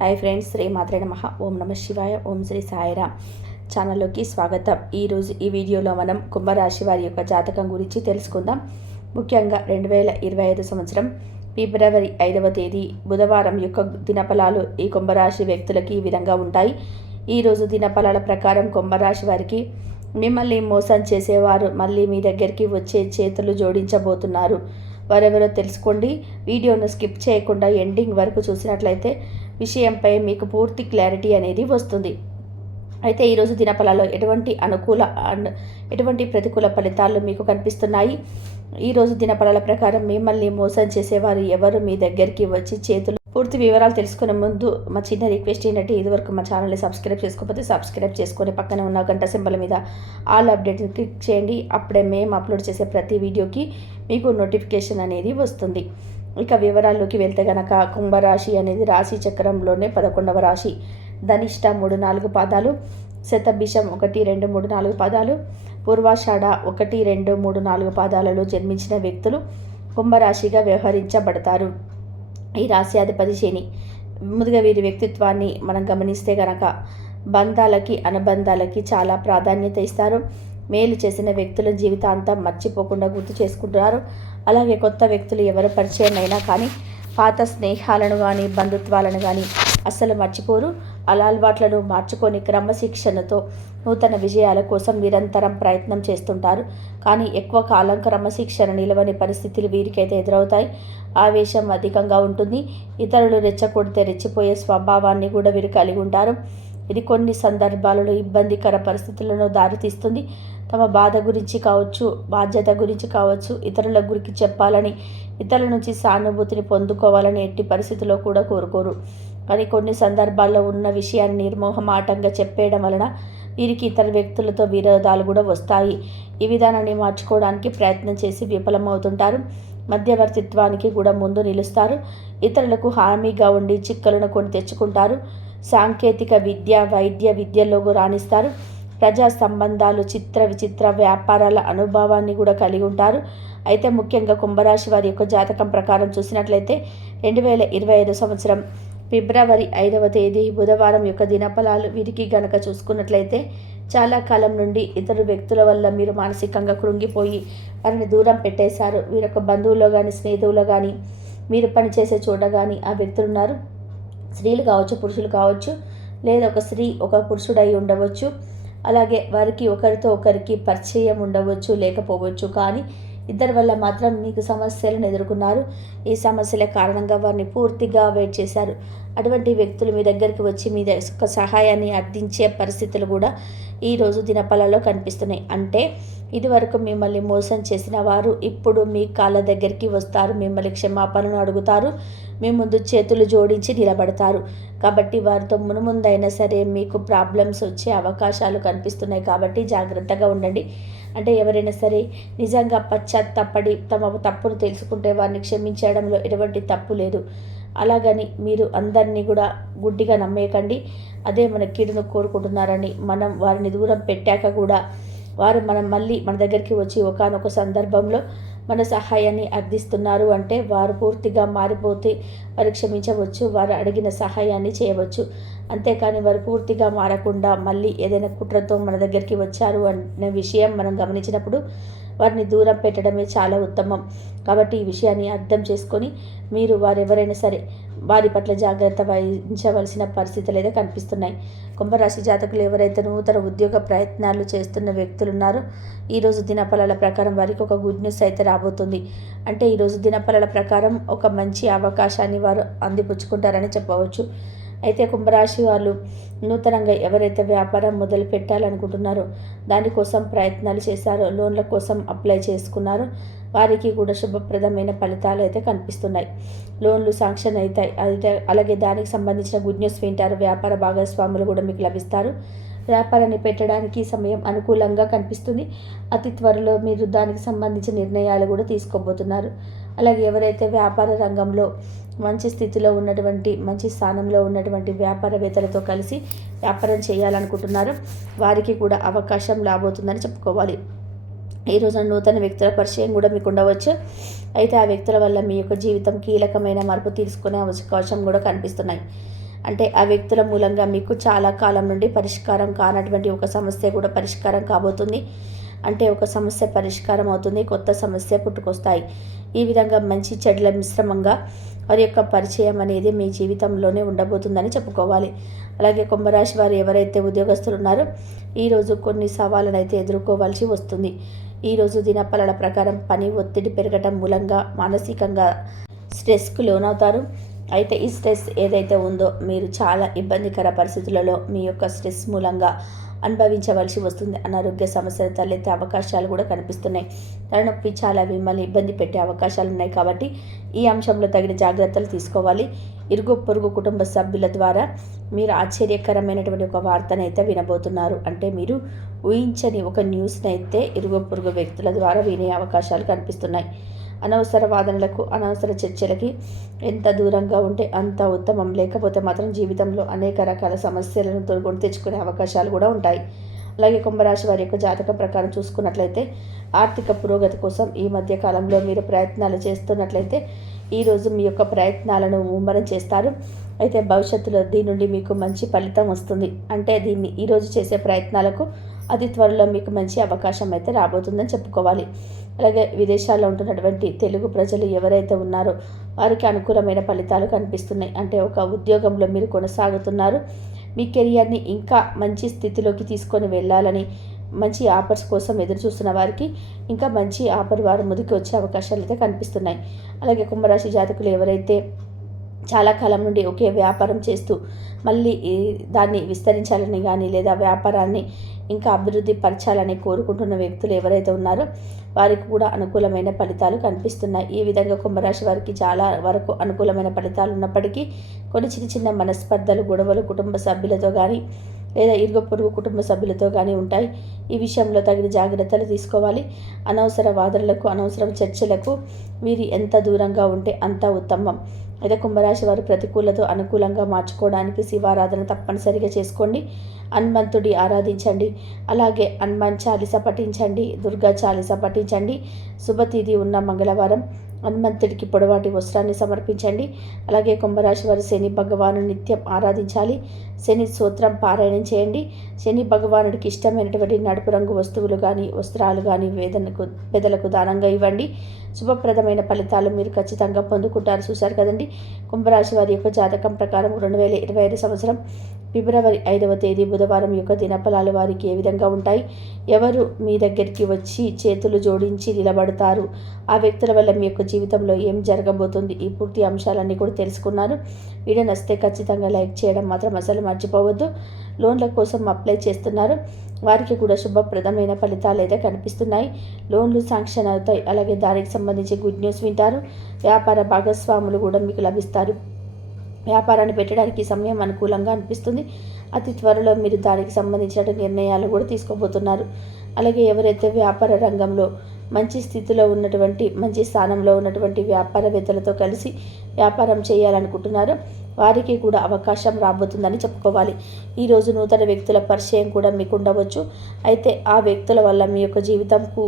Hi friends, Shri మాత్రే నమః. ఓం నమ శివాయ. ఓం శ్రీ సాయిరామ్ ఛానల్లోకి స్వాగతం. ఈరోజు ఈ వీడియోలో మనం కుంభరాశి వారి యొక్క జాతకం గురించి తెలుసుకుందాం. ముఖ్యంగా 2025 సంవత్సరం ఫిబ్రవరి 5వ తేదీ బుధవారం యొక్క దినఫలాలు ఈ కుంభరాశి వ్యక్తులకి ఈ విధంగా ఉంటాయి. ఈరోజు దినఫలాల ప్రకారం కుంభరాశి వారికి మిమ్మల్ని మోసం చేసేవారు మళ్ళీ మీ దగ్గరికి వచ్చే చేతులు జోడించబోతున్నారు. వారెవరో తెలుసుకోండి. వీడియోను స్కిప్ చేయకుండా ఎండింగ్ వరకు చూసినట్లయితే విషయంపై మీకు పూర్తి క్లారిటీ అనేది వస్తుంది. అయితే ఈరోజు దినఫలాల్లో ఎటువంటి ప్రతికూల ఫలితాలు మీకు కనిపిస్తున్నాయి. ఈరోజు దినఫలాల ప్రకారం మిమ్మల్ని మోసం చేసేవారు ఎవరు మీ దగ్గరికి వచ్చి చేతులు పూర్తి వివరాలు తెలుసుకునే ముందు మా చిన్న రిక్వెస్ట్ ఏంటంటే, ఇదివరకు మా ఛానల్ని సబ్స్క్రైబ్ చేసుకోకపోతే సబ్స్క్రైబ్ చేసుకొని పక్కన ఉన్న గంట సింబల్ మీద ఆల్ అప్డేట్ని క్లిక్ చేయండి. అప్పుడే మేము అప్లోడ్ చేసే ప్రతి వీడియోకి మీకు నోటిఫికేషన్ అనేది వస్తుంది. ఇక వివరాల్లోకి వెళ్తే గనక కుంభరాశి అనేది రాశి చక్రంలోనే 11వ రాశి. ధనిష్ట 3-4 పాదాలు, శతభిషం 1-2-3-4 పాదాలు, పూర్వాషాఢ 1-2-3-4 పాదాలలో జన్మించిన వ్యక్తులు కుంభరాశిగా వ్యవహరించబడతారు. ఈ రాశి అధిపతి శని. ముందుగా వీరి వ్యక్తిత్వాన్ని మనం గమనిస్తే గనక బంధాలకి అనుబంధాలకి చాలా ప్రాధాన్యత ఇస్తారు. మేలు చేసిన వ్యక్తుల జీవితాంతం మర్చిపోకుండా గుర్తు చేసుకుంటారు. అలాగే కొత్త వ్యక్తులు ఎవరు పరిచయం అయినా కానీ పాత స్నేహాలను కానీ బంధుత్వాలను కానీ అస్సలు మర్చిపోరు. అలవాట్లను మార్చుకొని క్రమశిక్షణతో నూతన విజయాల కోసం నిరంతరం ప్రయత్నం చేస్తుంటారు. కానీ ఎక్కువ కాలం క్రమశిక్షణ నిలవని పరిస్థితులు వీరికైతే ఎదురవుతాయి. ఆవేశం అధికంగా ఉంటుంది. ఇతరులు రెచ్చగొడితే రెచ్చిపోయే స్వభావాన్ని కూడా వీరు కలిగి ఉంటారు. ఇది కొన్ని సందర్భాలలో ఇబ్బందికర పరిస్థితులను దారితీస్తుంది. తమ బాధ గురించి కావచ్చు, బాధ్యత గురించి కావచ్చు, ఇతరుల గురించి చెప్పాలని, ఇతరుల నుంచి సానుభూతిని పొందుకోవాలని ఎట్టి పరిస్థితుల్లో కూడా కోరుకోరు. కానీ కొన్ని సందర్భాల్లో ఉన్న విషయాన్ని నిర్మోహమాటంగా చెప్పేయడం వలన వీరికి ఇతర వ్యక్తులతో విరోధాలు కూడా వస్తాయి. ఈ విధానాన్ని మార్చుకోవడానికి ప్రయత్నం చేసి విఫలమవుతుంటారు. మధ్యవర్తిత్వానికి కూడా ముందు నిలుస్తారు. ఇతరులకు హామీగా ఉండి చిక్కలను కొని తెచ్చుకుంటారు. సాంకేతిక విద్య, వైద్య విద్యలో రాణిస్తారు. ప్రజా సంబంధాలు, విచిత్ర వ్యాపారాల అనుభవాన్ని కూడా కలిగి ఉంటారు. అయితే ముఖ్యంగా కుంభరాశి వారి యొక్క జాతకం ప్రకారం చూసినట్లయితే 2025 సంవత్సరం ఫిబ్రవరి 5వ తేదీ బుధవారం యొక్క దినఫలాలు వీరికి గనక చూసుకున్నట్లయితే చాలా కాలం నుండి ఇతర వ్యక్తుల వల్ల మీరు మానసికంగా కృంగిపోయి వారిని దూరం పెట్టేశారు. వీరొక బంధువులో కానీ స్నేహితులు కానీ మీరు పనిచేసే చోట కానీ ఆ వ్యక్తులు ఉన్నారు. స్త్రీలు కావచ్చు, పురుషులు కావచ్చు, లేదా ఒక స్త్రీ ఒక పురుషుడై ఉండవచ్చు. అలాగే వారికి ఒకరితో ఒకరికి పరిచయం ఉండవచ్చు, లేకపోవచ్చు. కానీ ఇద్దరి వల్ల మాత్రం మీకు సమస్యలను ఎదుర్కొన్నారు. ఈ సమస్యల కారణంగా వారిని పూర్తిగా వెయిట్ చేశారు. అటువంటి వ్యక్తులు మీ దగ్గరికి వచ్చి మీ యొక్క సహాయాన్ని అర్థించే పరిస్థితులు కూడా ఈరోజు దినఫలాల్లో కనిపిస్తున్నాయి. అంటే ఇదివరకు మిమ్మల్ని మోసం చేసిన వారు ఇప్పుడు మీ కాళ్ళ దగ్గరికి వస్తారు. మిమ్మల్ని క్షమాపణను అడుగుతారు. మీ ముందు చేతులు జోడించి నిలబడతారు. కాబట్టి వారితో మునుముందైనా సరే మీకు ప్రాబ్లమ్స్ వచ్చే అవకాశాలు కనిపిస్తున్నాయి. కాబట్టి జాగ్రత్తగా ఉండండి. అంటే ఎవరైనా సరే నిజంగా పశ్చాత్తాపడి తమ తప్పును తెలుసుకుంటే వారిని క్షమించడంలో ఎటువంటి తప్పు లేదు. అలాగని మీరు అందరినీ కూడా గుడ్డిగా నమ్మేయకండి. అదే మన కీడును కోరుకుంటున్నారని మనం వారిని దూరం పెట్టాక కూడా వారు మళ్ళీ మన దగ్గరికి వచ్చి ఒకానొక సందర్భంలో మన సహాయాన్ని అర్థిస్తున్నారు అంటే వారు పూర్తిగా మారిపోతే వారు క్షమించవచ్చు, వారు అడిగిన సహాయాన్ని చేయవచ్చు. అంతేకాని వారు పూర్తిగా మారకుండా మళ్ళీ ఏదైనా కుట్రతో మన దగ్గరికి వచ్చారు అనే విషయం మనం గమనించినప్పుడు వారిని దూరం పెట్టడమే చాలా ఉత్తమం. కాబట్టి ఈ విషయాన్ని అర్థం చేసుకొని మీరు వారెవరైనా సరే వారి పట్ల జాగ్రత్త వహించవలసిన పరిస్థితులు అయితే కనిపిస్తున్నాయి. కుంభరాశి జాతకులు ఎవరైతే నూతన ఉద్యోగ ప్రయత్నాలు చేస్తున్న వ్యక్తులు ఉన్నారో ఈరోజు దినఫలాల ప్రకారం వారికి ఒక గుడ్ న్యూస్ అయితే రాబోతుంది. అంటే ఈరోజు దినఫలాల ప్రకారం ఒక మంచి అవకాశాన్ని వారు అందిపుచ్చుకుంటారని చెప్పవచ్చు. అయితే కుంభరాశి వాళ్ళు నూతనంగా ఎవరైతే వ్యాపారం మొదలు పెట్టాలనుకుంటున్నారో దానికోసం ప్రయత్నాలు చేశారో, లోన్ల కోసం అప్లై చేసుకున్నారో వారికి కూడా శుభప్రదమైన ఫలితాలు అయితే కనిపిస్తున్నాయి. లోన్లు శాంక్షన్ అవుతాయి. అలాగే దానికి సంబంధించిన గుడ్ న్యూస్ వింటారు. వ్యాపార భాగస్వాములు కూడా మీకు లభిస్తారు. వ్యాపారాన్ని పెట్టడానికి సమయం అనుకూలంగా కనిపిస్తుంది. అతి త్వరలో మీరు దానికి సంబంధించిన నిర్ణయాలు కూడా తీసుకోబోతున్నారు. అలాగే ఎవరైతే వ్యాపార రంగంలో మంచి స్థితిలో ఉన్నటువంటి, మంచి స్థానంలో ఉన్నటువంటి వ్యాపారవేత్తలతో కలిసి వ్యాపారం చేయాలనుకుంటున్నారో వారికి కూడా అవకాశం రాబోతుందని చెప్పుకోవాలి. ఈ రోజున నూతన వ్యక్తుల పరిచయం కూడా మీకు ఉండవచ్చు. అయితే ఆ వ్యక్తుల వల్ల మీ యొక్క జీవితం కీలకమైన మార్పు తీసుకునే అవకాశం కూడా కనిపిస్తున్నాయి. అంటే ఆ వ్యక్తుల మూలంగా మీకు చాలా కాలం నుండి పరిష్కారం కానటువంటి ఒక సమస్య కూడా పరిష్కారం కాబోతుంది. అంటే ఒక సమస్య పరిష్కారం అవుతుంది, కొత్త సమస్య పుట్టుకొస్తాయి. ఈ విధంగా మంచి చెడుల మిశ్రమంగా వారి యొక్క పరిచయం అనేది మీ జీవితంలోనే ఉండబోతుందని చెప్పుకోవాలి. అలాగే కుంభరాశి వారు ఎవరైతే ఉద్యోగస్తులు ఉన్నారో ఈరోజు కొన్ని సవాళ్ళను అయితే ఎదుర్కోవాల్సి వస్తుంది. ఈరోజు దినఫలాల ప్రకారం పని ఒత్తిడి పెరగటం మూలంగా మానసికంగా స్ట్రెస్కు లోనవుతారు. అయితే ఈ స్ట్రెస్ ఏదైతే ఉందో మీరు చాలా ఇబ్బందికర పరిస్థితులలో మీ యొక్క స్ట్రెస్ మూలంగా అనుభవించవలసి వస్తుంది. అనారోగ్య సమస్యలు తలెత్తే అవకాశాలు కూడా కనిపిస్తున్నాయి. తలనొప్పి చాలా మిమ్మల్ని ఇబ్బంది పెట్టే అవకాశాలు ఉన్నాయి. కాబట్టి ఈ అంశంలో తగిన జాగ్రత్తలు తీసుకోవాలి. ఇరుగు పొరుగు కుటుంబ సభ్యుల ద్వారా మీరు ఆశ్చర్యకరమైనటువంటి ఒక వార్తనైతే వినబోతున్నారు. అంటే మీరు ఊహించని ఒక న్యూస్ని అయితే ఇరుగు పొరుగు వ్యక్తుల ద్వారా వినే అవకాశాలు కనిపిస్తున్నాయి. అనవసర వాదనలకు, అనవసర చర్చలకి ఎంత దూరంగా ఉంటే అంత ఉత్తమం. లేకపోతే మాత్రం జీవితంలో అనేక రకాల సమస్యలను కొని తెచ్చుకునే అవకాశాలు కూడా ఉంటాయి. అలాగే కుంభరాశి వారి యొక్క జాతకం ప్రకారం చూసుకున్నట్లయితే ఆర్థిక పురోగతి కోసం ఈ మధ్య కాలంలో మీరు ప్రయత్నాలు చేస్తున్నట్లయితే ఈరోజు మీ యొక్క ప్రయత్నాలను ముమ్మరం చేస్తారు. అయితే భవిష్యత్తులో దీని నుండి మీకు మంచి ఫలితం వస్తుంది. అంటే దీన్ని ఈరోజు చేసే ప్రయత్నాలకు అతి త్వరలో మీకు మంచి అవకాశం అయితే రాబోతుందని చెప్పుకోవాలి. అలాగే విదేశాల్లో ఉంటున్నటువంటి తెలుగు ప్రజలు ఎవరైతే ఉన్నారో వారికి అనుకూలమైన ఫలితాలు కనిపిస్తున్నాయి. అంటే ఒక ఉద్యోగంలో మీరు కొనసాగుతున్నారు, మీ కెరియర్ని ఇంకా మంచి స్థితిలోకి తీసుకొని వెళ్ళాలని మంచి ఆఫర్స్ కోసం ఎదురు చూస్తున్న వారికి ఇంకా మంచి ఆఫర్ వారు ముందుకు వచ్చే అవకాశాలు అయితే కనిపిస్తున్నాయి. అలాగే కుంభరాశి జాతకులు ఎవరైతే చాలా కాలం నుండి ఒకే వ్యాపారం చేస్తూ మళ్ళీ దాన్ని విస్తరించాలని కానీ లేదా వ్యాపారాన్ని ఇంకా అభివృద్ధి పరచాలని కోరుకుంటున్న వ్యక్తులు ఎవరైతే ఉన్నారో వారికి కూడా అనుకూలమైన ఫలితాలు కనిపిస్తున్నాయి. ఈ విధంగా కుంభరాశి వారికి చాలా వరకు అనుకూలమైన ఫలితాలు ఉన్నప్పటికీ కొన్ని చిన్న చిన్న మనస్పర్ధలు, గొడవలు కుటుంబ సభ్యులతో కానీ లేదా ఇరుగు పొరుగు కుటుంబ సభ్యులతో కానీ ఉంటాయి. ఈ విషయంలో తగిన జాగ్రత్తలు తీసుకోవాలి. అనవసర వాదనలకు, అనవసర చర్చలకు వీరు ఎంత దూరంగా ఉంటే అంత ఉత్తమం. అయితే కుంభరాశి వారు ప్రతికూలతో అనుకూలంగా మార్చుకోవడానికి శివారాధన తప్పనిసరిగా చేసుకోండి. హనుమంతుడి ఆరాధించండి. అలాగే హనుమాన్ చాలీస పఠించండి, దుర్గా చాలీస పఠించండి. శుభతిథి ఉన్న మంగళవారం హనుమంతుడికి పొడవాటి వస్త్రాన్ని సమర్పించండి. అలాగే కుంభరాశి వారు శని భగవాను నిత్యం ఆరాధించాలి. శని స్తోత్రం పారాయణం చేయండి. శని భగవానుడికి ఇష్టమైనటువంటి నడుపు రంగు వస్తువులు కానీ, వస్త్రాలు కానీ పేదలకు దానంగా ఇవ్వండి. శుభప్రదమైన ఫలితాలు మీరు ఖచ్చితంగా పొందుకుంటారు. చూశారు కదండి, కుంభరాశి వారి యొక్క జాతకం ప్రకారం 2025 సంవత్సరం ఫిబ్రవరి 5వ తేదీ బుధవారం యొక్క దినఫలాలు వారికి ఏ విధంగా ఉంటాయి, ఎవరు మీ దగ్గరికి వచ్చి చేతులు జోడించి నిలబడతారు, ఆ వ్యక్తుల వల్ల మీ యొక్క జీవితంలో ఏం జరగబోతుంది, ఈ పూర్తి అంశాలన్నీ కూడా తెలుసుకున్నారు. వీడియో నచ్చితే ఖచ్చితంగా లైక్ చేయడం మాత్రం అసలు మర్చిపోవద్దు. లోన్ల కోసం అప్లై చేస్తున్నారు వారికి కూడా శుభప్రదమైన ఫలితాలు అయితే కనిపిస్తున్నాయి. లోన్లు శాంక్షన్ అవుతాయి. అలాగే దానికి సంబంధించి గుడ్ న్యూస్ వింటారు. వ్యాపార భాగస్వాములు కూడా మీకు లభిస్తారు. వ్యాపారాన్ని పెట్టడానికి సమయం అనుకూలంగా అనిపిస్తుంది. అతి త్వరలో మీరు దానికి సంబంధించిన నిర్ణయాలు కూడా తీసుకోబోతున్నారు. అలాగే ఎవరైతే వ్యాపార రంగంలో మంచి స్థితిలో ఉన్నటువంటి, మంచి స్థానంలో ఉన్నటువంటి వ్యాపారవేత్తలతో కలిసి వ్యాపారం చేయాలనుకుంటున్నారో వారికి కూడా అవకాశం రాబోతుందని చెప్పుకోవాలి. ఈరోజు నూతన వ్యక్తుల పరిచయం కూడా మీకు ఉండవచ్చు. అయితే ఆ వ్యక్తుల వల్ల మీ యొక్క జీవితంకు